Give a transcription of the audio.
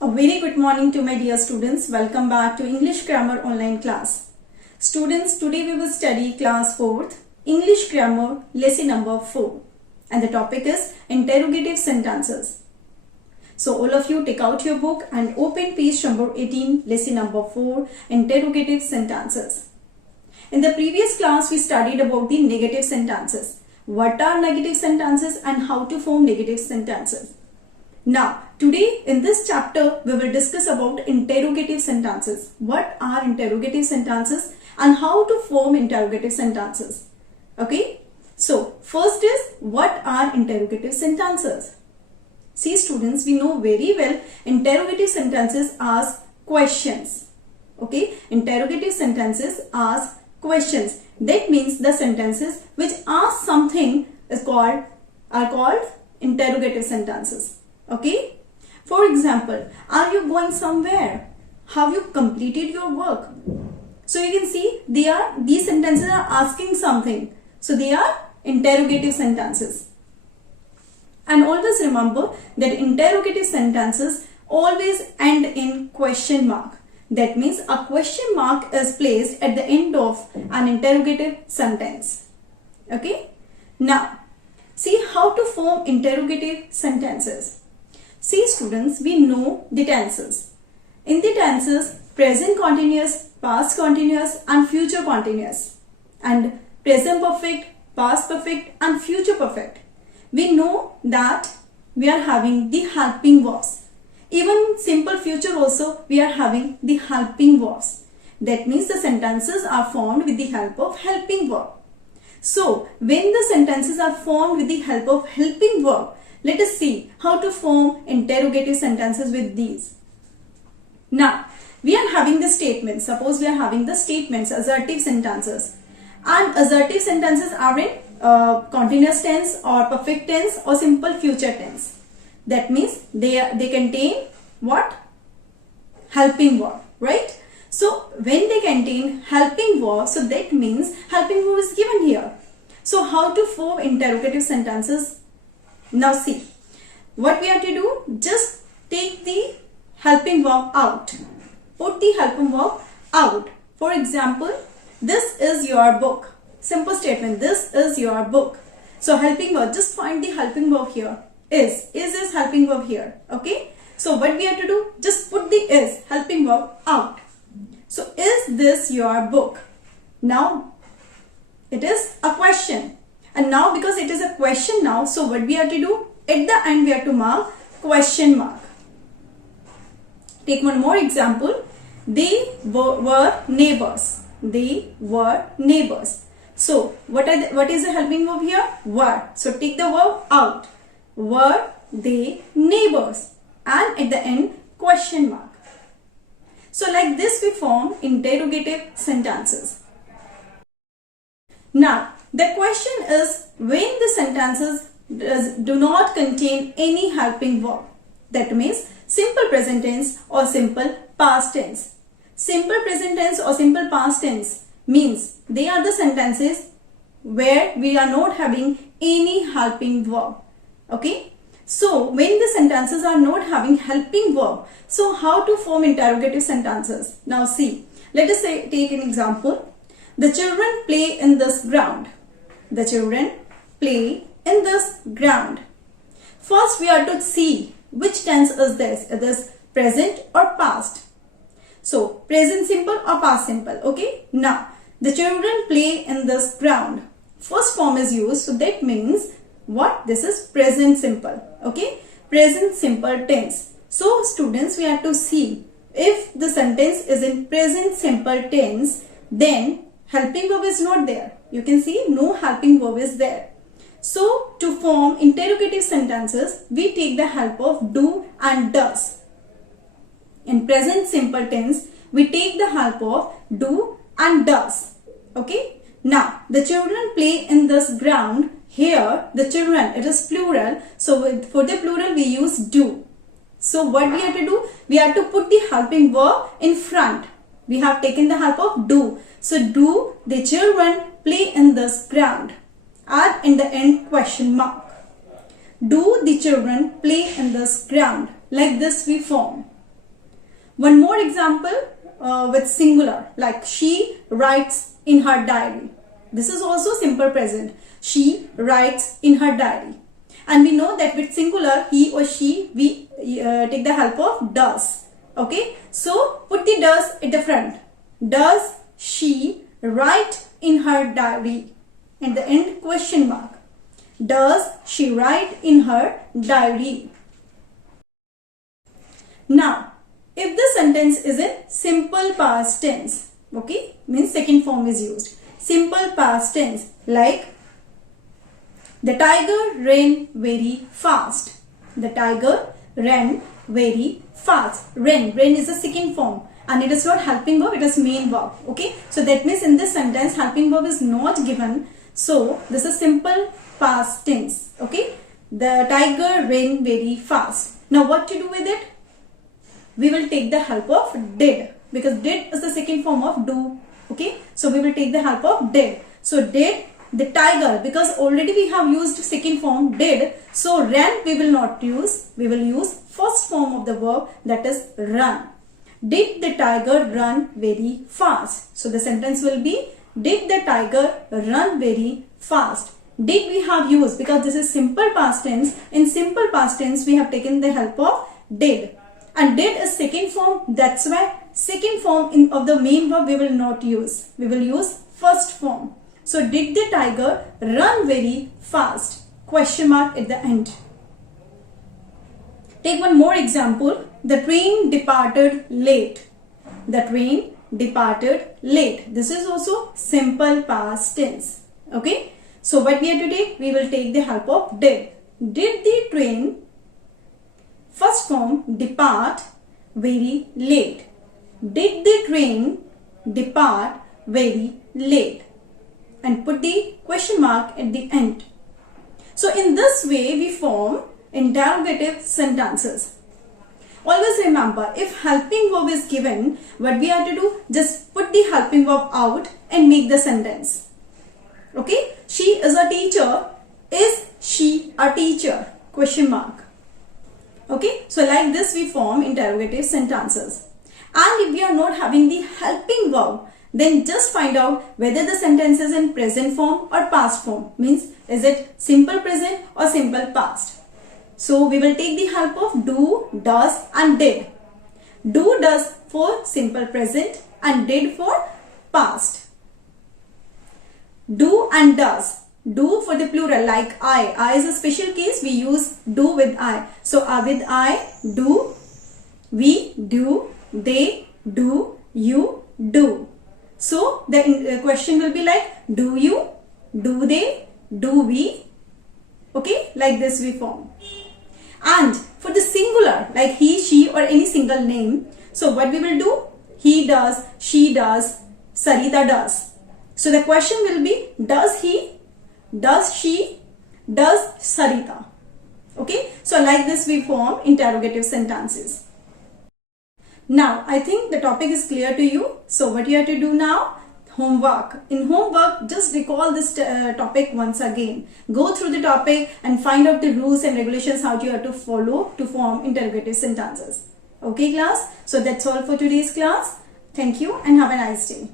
A very good morning to my dear students. Welcome back to English Grammar online class. Students, today we will study class 4th English Grammar lesson number 4 and the topic is interrogative sentences. So all of you take out your book and open page number 18, lesson number 4, interrogative sentences. In the previous class we studied about the negative sentences. What are negative sentences and how to form negative sentences. Now, today in this chapter, we will discuss about interrogative sentences. What are interrogative sentences and how to form interrogative sentences. Okay. So, first is what are interrogative sentences. See students, we know very well interrogative sentences ask questions. Okay. Interrogative sentences ask questions. That means the sentences which ask something are called interrogative sentences. Okay. For example, are you going somewhere? Have you completed your work? So you can see these sentences are asking something. So they are interrogative sentences. And always remember that interrogative sentences always end in question mark. That means a question mark is placed at the end of an interrogative sentence. Okay. Now, see how to form interrogative sentences. See students, we know the tenses. In the tenses, present continuous, past continuous and future continuous. And present perfect, past perfect and future perfect. We know that we are having the helping verbs. Even simple future also we are having the helping verbs. That means the sentences are formed with the help of helping verb. So, when the sentences are formed with the help of helping verb, let us see how to form interrogative sentences with these. Now, we are having the statements. Suppose we are having the statements, assertive sentences. And assertive sentences are in continuous tense or perfect tense or simple future tense. That means they contain what? Helping verb, right? So, when they contain helping verb, so that means helping verb is given here. So, how to form interrogative sentences? Now see, what we have to do, just take the helping verb out. Put the helping verb out. For example, this is your book. Simple statement, this is your book. So helping verb, just find the helping verb here. Is helping verb here. Okay. So what we have to do, just put the is helping verb out. So is this your book? Now it is a question. And now because it is a question now, so what we have to do? At the end we have to mark question mark. Take one more example. They were neighbors. They were neighbors. So what is the helping verb here? Were. So take the verb out. Were they neighbors? And at the end question mark. So like this we form interrogative sentences. Now the question is when the sentences do not contain any helping verb. That means simple present tense or simple past tense. Simple present tense or simple past tense means they are the sentences where we are not having any helping verb. Okay. So when the sentences are not having helping verb, so how to form interrogative sentences? Now see, let us say take an example. The children play in this ground. The children play in this ground. First we have to see which tense is this. Is this present or past? So present simple or past simple. Okay. Now the children play in this ground. First form is used. So that means what? This is present simple. Okay. Present simple tense. So students, we have to see if the sentence is in present simple tense, then helping verb is not there. You can see no helping verb is there. So to form interrogative sentences, we take the help of do and does. In present simple tense, we take the help of do and does. Okay. Now the children play in this ground. Here the children, it is plural. So for the plural we use do. So what we have to do? We have to put the helping verb in front. We have taken the help of do. So do the children play in this ground? And in the end question mark. Do the children play in this ground? Like this we form. One more example with singular, like she writes in her diary. This is also simple present. She writes in her diary. And we know that with singular, he or she, we take the help of does. Okay, so put the does at the front. Does she write in her diary? And the end question mark. Does she write in her diary? Now, if the sentence is in simple past tense, okay, means second form is used. Simple past tense, like the tiger ran very fast. The tiger ran very fast. Ran is the second form and it is not helping verb, it is main verb. Okay, so that means in this sentence helping verb is not given. So this is simple past tense. Okay, the tiger ran very fast. Now what to do with it? We will take the help of did, because did is the second form of do. Okay, so we will take the help of did. So did the tiger, because already we have used second form did, so ran we will not use, we will use first form of the verb, that is run. Did the tiger run very fast? So the sentence will be, did the tiger run very fast? Did we have used, because this is simple past tense. In simple past tense we have taken the help of did. And did is second form, that's why second form of the main verb we will not use. We will use first form. So did the tiger run very fast? Question mark at the end. Take one more example. The train departed late. The train departed late. This is also simple past tense. Okay. So what we have to take? We will take the help of did. Did the train, first form, depart very late? Did the train depart very late? And put the question mark at the end. So in this way we form interrogative sentences. Always remember, if helping verb is given, what we have to do, just put the helping verb out and make the sentence. Okay, she is a teacher. Is she a teacher? Question mark. Okay, so like this we form interrogative sentences. And if we are not having the helping verb, then just find out whether the sentence is in present form or past form. Means, is it simple present or simple past? So we will take the help of do, does and did. Do, does for simple present and did for past. Do and does. Do for the plural, like I. I is a special case, we use do with I. So with I, do, we do, they do, you do. So the question will be like, do you, do they, do we? Okay, like this we form. And for the singular, like he, she or any single name, so what we will do? He does, she does, Sarita does. So the question will be, does he, does she, does Sarita? Okay, so like this we form interrogative sentences. Now, I think the topic is clear to you. So what you have to do now? Homework. In homework, just recall this topic once again. Go through the topic and find out the rules and regulations how you have to follow to form interrogative sentences. Okay class? So that's all for today's class. Thank you and have a nice day.